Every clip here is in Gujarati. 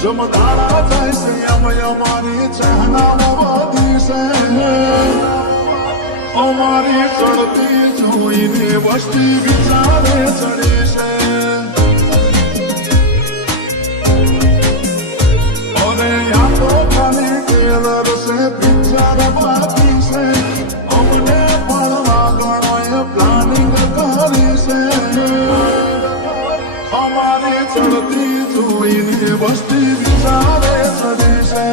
જમદાડા જાય છે અમારી ચાહનાવાદી છે અમારી ચડતી જોઈને વસ્તી વિચારે ચડે છે અરે આ તો ખાલી ટેલર છે પિક્ચર બાકી છે અમને પણ વાગણોએ પ્લાનિંગ કરી છે અમારી ચડતી જોઈને વસ્તી વિચારે ચડે છે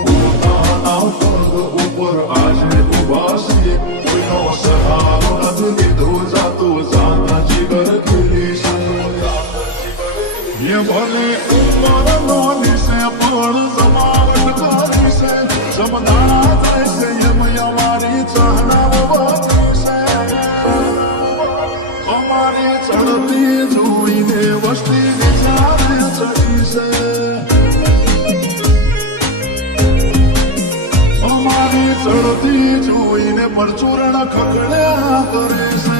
પોતાના પગ ઉપર આજે ઉભા છે કોઈનો સહારો નથી લીધો જાતો જાતા જીગર ખીલી છે એ ભલે ઉંમર નાની છે પણ જમાવટ કરી છે જમદાણા જાય છે એમ અમારી ચાહનાઓ વધી છે અમારી ચડતી જોઈને વસ્તી વિચારે ચડી છે અમારી ચડતી જોઈને પરચુરણ ખકડ્યા કરે છે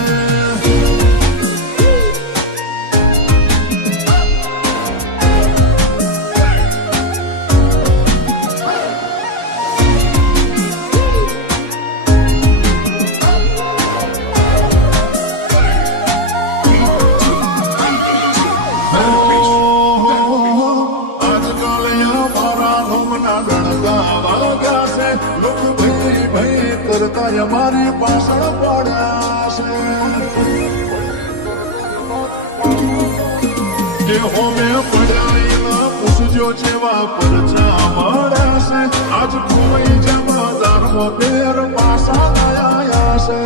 અમારી પાછળ પડ્યા છે હોમે પડાયેલા પૂછજો જેવા પરચા મળ્યા છે આજ કોઈ જમાદારમાં પેર પાછા આવ્યા છે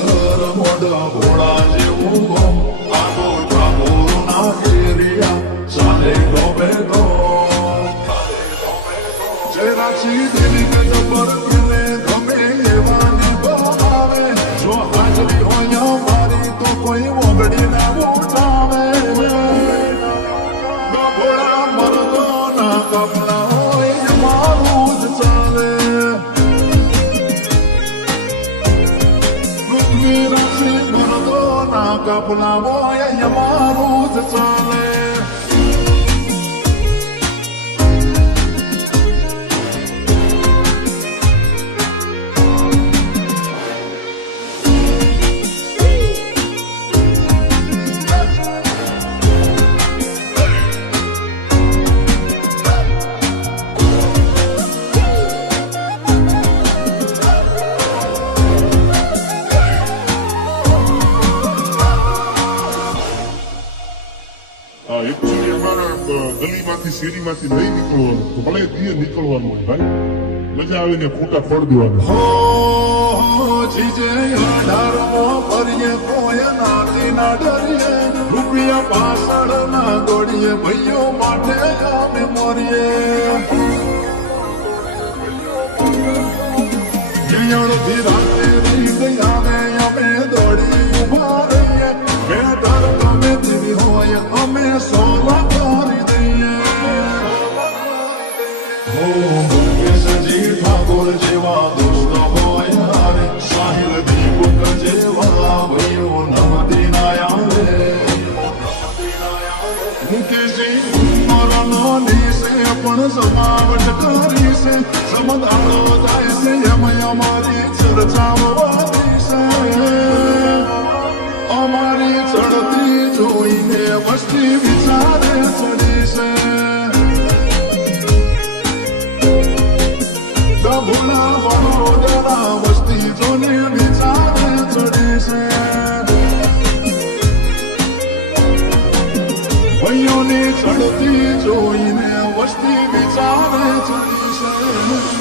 ઘર મોઢા ઘોડા જેવું ગમ આગો ઠાકોરના ફેરિયા ચાલે ગમે ગો રાશી દેવી કે જબર કેને ગમે એવા નિભાવે જો હાજરી હોય મારી તો કોઈ ઓગળી ના ઉઠાવે ઘોડા મરદો ના કપડા હોય મારું જ ચાલે પૃથ્વી રાશી મરદો ના કપડા હોય મારું જ ચાલે ગલીમાંથી શેરીમાંથી નહીં નીકળવાનું તો ભલે દિયે નીકળવાનું હોય ભાઈ મજા આવીને ફોટા ફોડ દેવાનું હો જીજે 18મો ભરીએ કોઈ નાતી ના ડરીએ રૂપિયા પાછળ ના દોડીએ ભાઈઓ માટે અમે મરીએ અડધી રાતે રહી ગયા ને અમે દોડી ઉભા રહીએ બેટર ગમે તેવી હોય અમે સોલા કરી દઈએ મુકેશજી ઠાકોર જેવા દોસ્ત હોય હારે સાહિલ દીપક જેવા ભાઈઓ નમતી ના આવે મુકેશજી ઉંમર નાની છે પણ જમાવટ કરી છે સમદાડો જાય છે એમ અમારી ચર્ચાઓ વધી છે અમારી ચડતી જોઈને વસ્તી વિચારે ચડી છે चली शहर